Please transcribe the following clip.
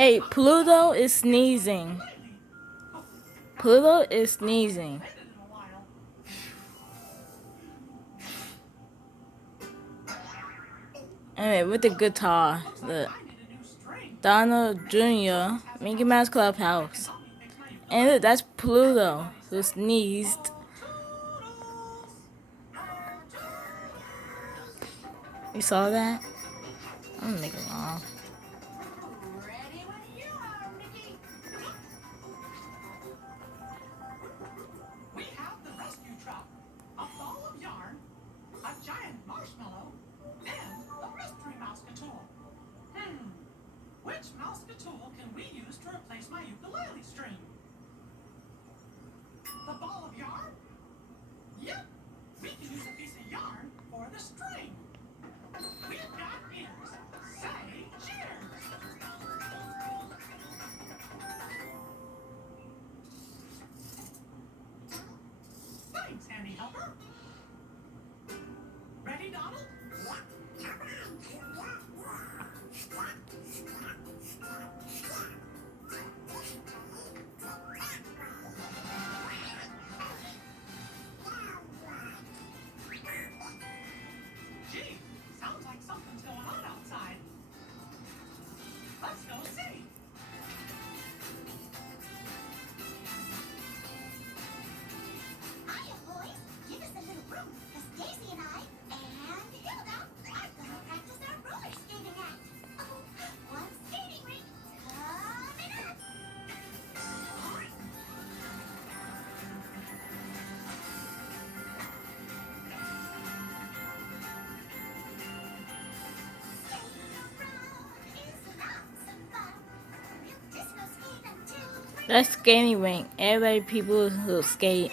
Hey, Pluto is sneezing. Pluto is sneezing. Anyway, with the guitar, the Donald Jr. Mickey Mouse Clubhouse. And look, that's Pluto who sneezed. You saw that? I'm gonna make it long. We have the rescue truck, a ball of yarn, a giant marshmallow, and a mystery mousecatool. Which mousecatool can we use to replace my ukulele string? The ball of yarn? Yep, we can use a piece of yarn for the string. We've got ears. Say cheers! Thanks, Handy Helper. Ready, Donald? Gee, sounds like something's going on outside. Let's go see. Hiya, boys. Give us a little room, because Daisy and I, and Hilda, are going to practice our roller skating act. Oh, one skating rink coming up. Skating around is lots of fun. We'll disco skate until we're That's skating rink. Everybody, people who skate.